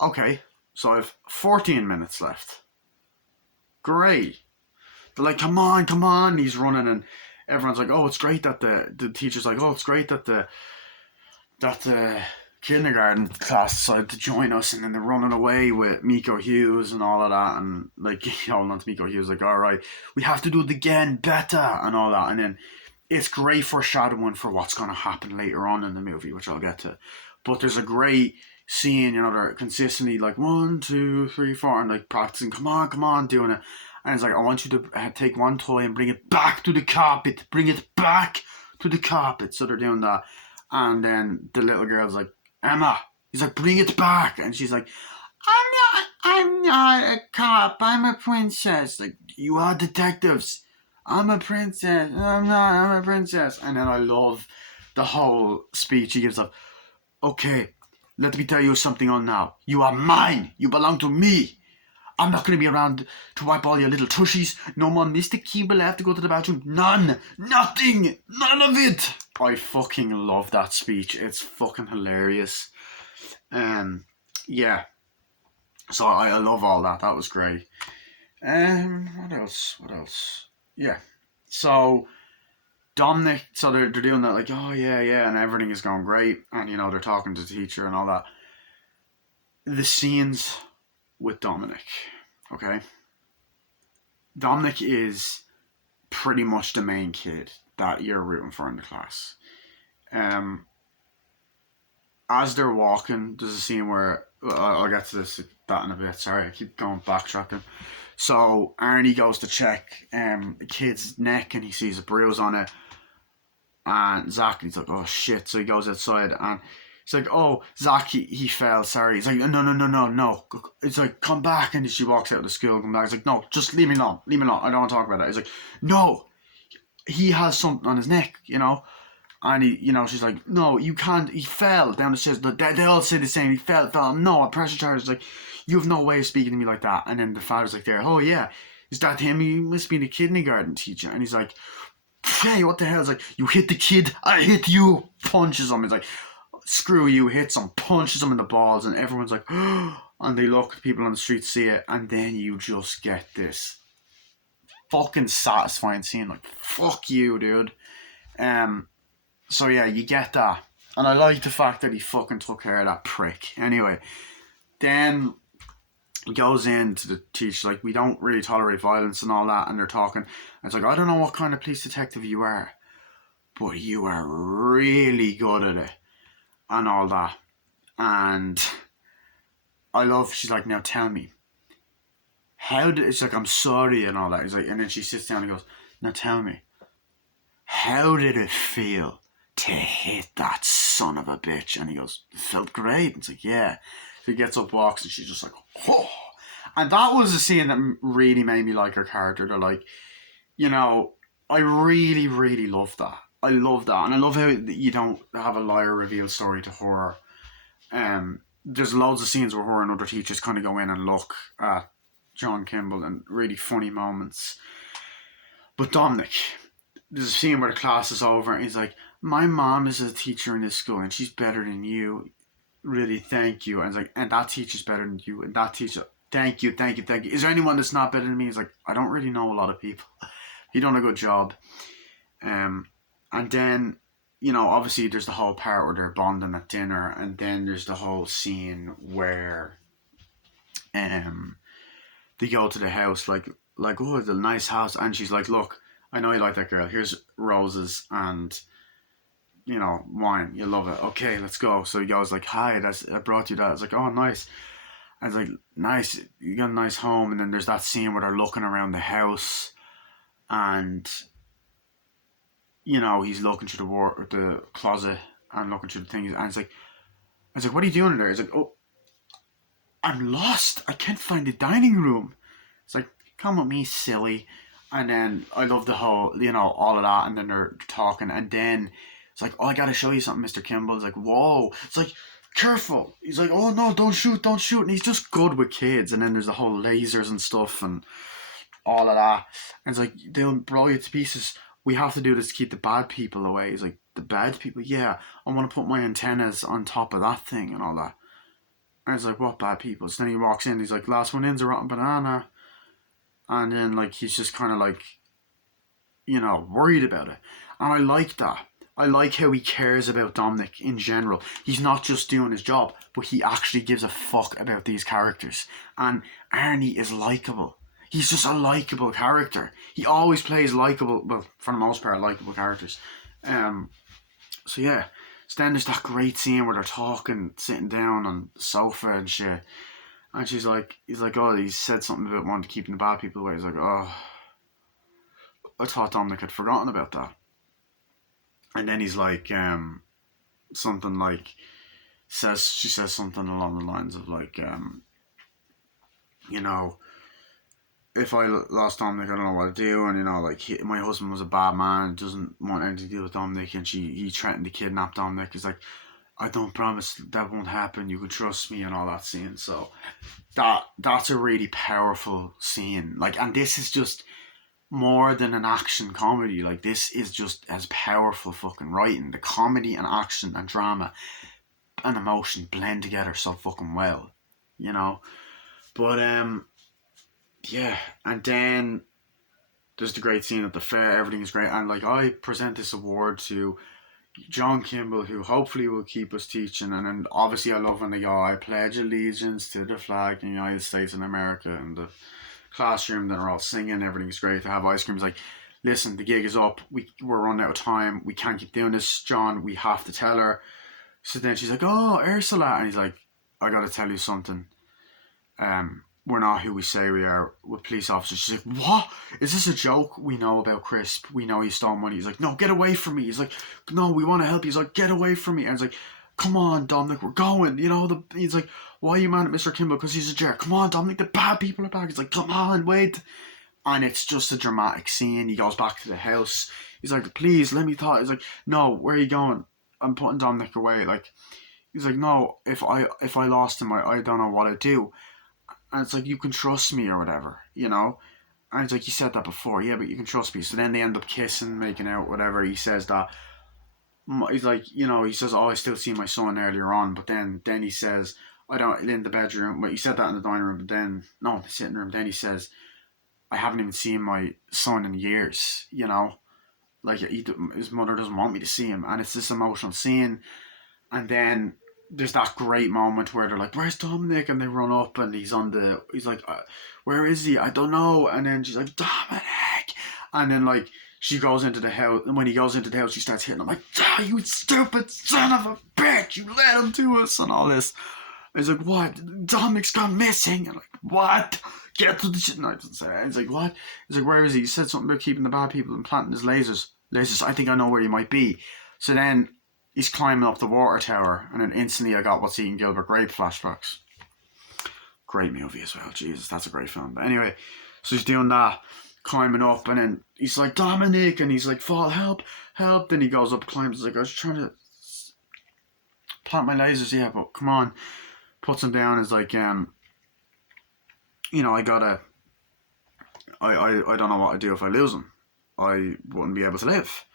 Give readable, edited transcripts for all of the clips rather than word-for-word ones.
okay, so I've 14 minutes left. Great. They're like, come on. He's running, and everyone's like, oh, it's great that the teacher's like, oh, it's great that the kindergarten class decided to join us, and then they're running away with Miko Hughes and all of that, and like, not Miko Hughes, like, all right, we have to do it again, better, and all that, and then it's great foreshadowing for what's going to happen later on in the movie, which I'll get to. But there's a great scene, they're consistently like 1, 2, 3, 4, and like practicing, come on, doing it. And it's like, I want you to take one toy and bring it back to the carpet. Bring it back to the carpet. So they're doing that. And then the little girl's like, Emma. He's like, bring it back. And she's like, I'm not a cop. I'm a princess. Like, you are detectives. I'm a princess. I'm a princess. And then I love the whole speech he gives up. Okay, let me tell you something on now. You are mine. You belong to me. I'm not going to be around to wipe all your little tushies. No more Mr. Kimball, I have to go to the bathroom. None. Nothing. None of it. I fucking love that speech. It's fucking hilarious. Yeah. So I love all that. That was great. What else? Yeah. So Dominic, so they're doing that like, oh yeah, and everything is going great. And, they're talking to the teacher and all that. The scenes with Dominic, okay? Dominic is pretty much the main kid that you're rooting for in the class. As they're walking, there's a scene where I'll get to that in a bit. Sorry, I keep going backtracking. So Arnie goes to check the kid's neck and he sees a bruise on it. And Zach, he's like, oh shit. So he goes outside and he's like, oh, Zach, he fell, sorry. He's like, no. It's like, come back. And she walks out of the school, come back. He's like, no, just leave me alone. I don't want to talk about that. He's like, no, he has something on his neck, And she's like, no, you can't. He fell down the stairs. They all say the same. He fell. No, a pressure charge. Is like, you have no way of speaking to me like that. And then the father's like, there, oh yeah, is that him? He must be the kindergarten teacher. And he's like, hey, what the hell? It's like, you hit the kid, I hit you. Punches him. It's like, screw you, hits him, punches him in the balls, and everyone's like, and they look, people on the street see it, and then you just get this fucking satisfying scene, like, fuck you, dude. So yeah, you get that. And I like the fact that he fucking took care of that prick. Anyway, then he goes in to the teacher, like, we don't really tolerate violence and all that, and they're talking. And it's like, I don't know what kind of police detective you are, but you are really good at it. And all that. And I love, she's like, now tell me, it's like, I'm sorry and all that. He's like, and then she sits down and goes, now tell me, how did it feel to hit that son of a bitch? And he goes, it felt great. And it's like, yeah. So he gets up, walks, and she's just like, whoa. And that was a scene that really made me like her character. They're like, I really, really love that. I love that. And I love how you don't have a liar reveal story to horror. There's loads of scenes where her and other teachers kind of go in and look at John Kimball and really funny moments. But Dominic, there's a scene where the class is over and he's like, my mom is a teacher in this school and she's better than you. Really, thank you. And it's like, and that teacher's better than you. And that teacher, thank you. Is there anyone that's not better than me? He's like, I don't really know a lot of people. You've done a good job. And then, obviously there's the whole part where they're bonding at dinner, and then there's the whole scene where they go to the house, like oh, it's a nice house, and she's like, look, I know you like that girl, here's roses and, wine, you love it, okay, let's go. So he goes like, hi, I brought you that. It's like, oh, nice. And it's like, nice, you got a nice home. And then there's that scene where they're looking around the house, and he's looking through the closet and looking through the things, and it's like, what are you doing in there? He's like, oh, I'm lost. I can't find the dining room. It's like, come with me, silly. And then I love the whole, all of that, and then they're talking, and then it's like, oh, I gotta show you something, Mr. Kimball. It's like, whoa. It's like, careful. He's like, oh no, don't shoot. And he's just good with kids. And then there's the whole lasers and stuff and all of that. And it's like, they'll blow you to pieces. We have to do this to keep the bad people away. He's like, the bad people? Yeah, I want to put my antennas on top of that thing and all that. And it's like, what bad people? So then he walks in, he's like, last one in's a rotten banana. And then, like, he's just kind of like, worried about it. And I like that. I like how he cares about Dominic in general. He's not just doing his job, but he actually gives a fuck about these characters. And Arnie is likable. He's just a likable character. He always plays likable, well, for the most part, likable characters. So yeah. So then there's that great scene where they're talking, sitting down on the sofa and shit. And he's like, oh, he said something about wanting to keep the bad people away. He's like, oh, I thought Dominic had forgotten about that. And then he's like, something like, she says something along the lines of like, if I lost Dominic, I don't know what to do. And like my husband was a bad man, doesn't want anything to do with Dominic, and he threatened to kidnap Dominic. He's like, I don't promise that won't happen. You can trust me, and all that scene. So that's a really powerful scene. Like, and this is just more than an action comedy. Like, this is just as powerful fucking writing. The comedy and action and drama and emotion blend together so fucking well, But yeah, and then there's the great scene at the fair. Everything is great, and like I present this award to John Kimball, who hopefully will keep us teaching. And then obviously I love when they go, I pledge allegiance to the flag of the United States of America, and the classroom that are all singing, everything's great. To have ice cream, like, listen, the gig is up, we're running out of time, we can't keep doing this, John, we have to tell her. So then she's like, oh, Ursula, and he's like, I gotta tell you something, we're not who we say we are with police officers. She's like, what? Is this a joke? We know about Crisp. We know he stole money. He's like, no, get away from me. He's like, no, we want to help you. He's like, get away from me. And he's like, come on, Dominic, we're going. He's like, why are you mad at Mr. Kimball? Because he's a jerk. Come on, Dominic, the bad people are back. He's like, come on, wait. And it's just a dramatic scene. He goes back to the house. He's like, please, let me talk. He's like, no, where are you going? I'm putting Dominic away. Like, he's like, no, if I lost him, I don't know what I'd do. And it's like, you can trust me or whatever, And it's like, you said that before. Yeah, but you can trust me. So then they end up kissing, making out, whatever. He says that. He's like, he says, oh, I still see my son earlier on. But then he says, I don't, in the bedroom. But he said that in the dining room. But then, no, the sitting room. Then he says, I haven't even seen my son in years, Like, his mother doesn't want me to see him. And it's this emotional scene. And then there's that great moment where they're like, where's Dominic? And they run up and he's like, where is he? I don't know. And then she's like, Dominic. And then like she goes into the house, and when he goes into the house, she starts hitting him like, oh, you stupid son of a bitch, you let him to us and all this. And he's like, what? Dominic's gone missing. And like, what? Get to the shit. No, I didn't say that. He's like, what? He's like, where is he? He said something about keeping the bad people and planting his lasers. I think I know where he might be. So then he's climbing up the water tower, and then instantly I got What's Eating Gilbert Grape flashbacks. Great movie as well. Jesus, that's a great film. But anyway, so he's doing that, climbing up, and then he's like, Dominic, and he's like, fall, help. Then he goes up, climbs, he's like, I was trying to plant my lasers, yeah, but come on. Puts him down, is like, I gotta, I don't know what to do if I lose him. I wouldn't be able to live.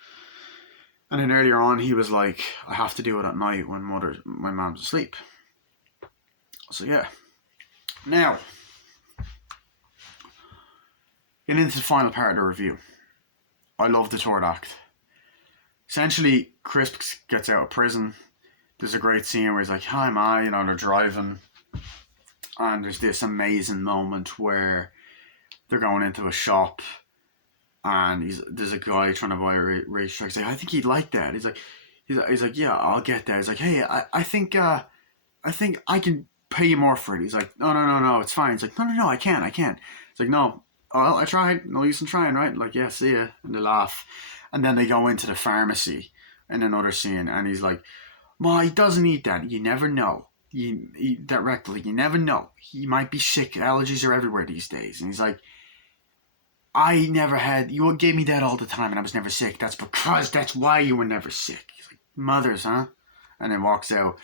And then earlier on, he was like, I have to do it at night when my mom's asleep. So yeah. Now, getting into the final part of the review. I love the third act. Essentially, Crisp gets out of prison. There's a great scene where he's like, hi ma, they're driving. And there's this amazing moment where they're going into a shop. And there's a guy trying to buy a racetrack. He's like, I think he'd like that. He's like, yeah, I'll get that. He's like, hey, I think I can pay you more for it. He's like, no, it's fine. He's like, no, I can't. It's like, no, well, I tried. No use in trying, right? Like, yeah, see ya. And they laugh. And then they go into the pharmacy in another scene. And he's like, Ma, he doesn't eat that. You never know. You eat that rectally. You never know. He might be sick. Allergies are everywhere these days. And he's like, I never had, you gave me that all the time and I was never sick. That's why you were never sick. He's like, mothers, huh? And then walks out.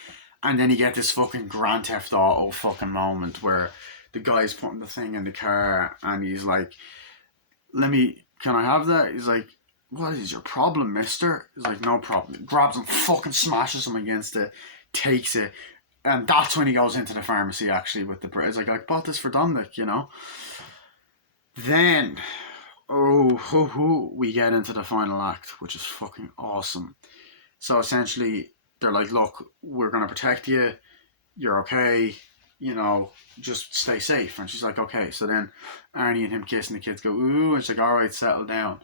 And then you get this fucking Grand Theft Auto fucking moment where the guy's putting the thing in the car and he's like, can I have that? He's like, what is your problem, mister? He's like, no problem. Grabs him, fucking smashes him against it, takes it, And that's when he goes into the pharmacy actually with the bread. It's like, I bought this for Dominic, you know. Then, we get into the final act, which is fucking awesome. So essentially, they're like, look, we're going to protect you. You're okay. You know, just stay safe. And she's like, okay. So then Arnie and him kissing the kids go, ooh. And she's like, all right, settle down.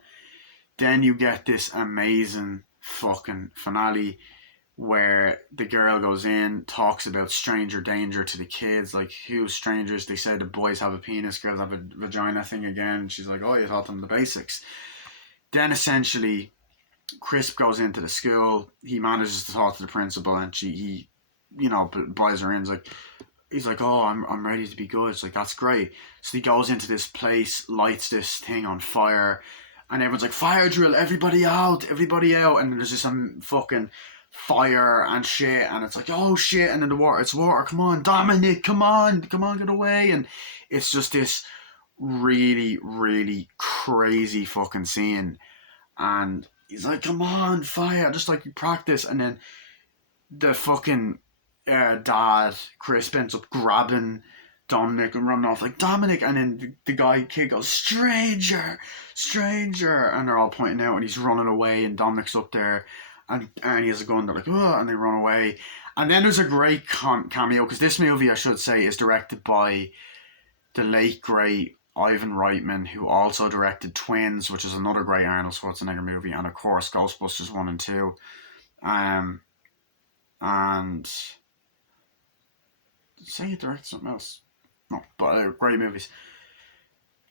Then you get this amazing fucking finale where the girl goes in, talks about stranger danger to the kids, like who's strangers. They say the boys have a penis, girls have a vagina thing again. She's like, oh, you taught them the basics. Then essentially, Crisp goes into the school. He manages to talk to the principal, and he buys her in. He's like, oh, I'm ready to be good. It's like, that's great. So he goes into this place, lights this thing on fire, and everyone's like, fire drill, everybody out, everybody out. And there's just some fucking fire and shit, and it's like, oh shit, and then it's water, come on, Dominic, come on, get away. And it's just this really, really crazy fucking scene. And he's like, come on, fire, just like you practice. And then the fucking dad, Chris, ends up grabbing Dominic and running off like, Dominic. And then the kid goes, stranger, and they're all pointing out, and he's running away, and Dominic's up there, and he has a gun. They're like, oh, and they run away. And then there's a great cameo, because this movie, I should say, is directed by the late great Ivan Reitman, who also directed Twins, which is another great Arnold Schwarzenegger movie, and of course Ghostbusters 1 and 2. And say he directed something else. No, but great movies.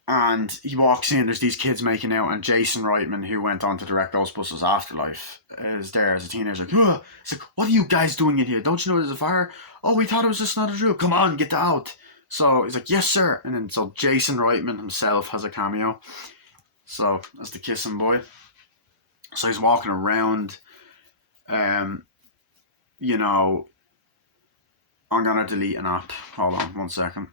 And he walks in, there's these kids making out, and Jason Reitman, who went on to direct Ghostbusters Afterlife, is there as a teenager. Like, he's like, what are you guys doing in here? Don't you know there's a fire? Oh, we thought it was just another drill. Come on, get out. So he's like, yes, sir. And then so Jason Reitman himself has a cameo. So as the kissing boy. So he's walking around. You know, I'm gonna delete an app. Hold on 1 second.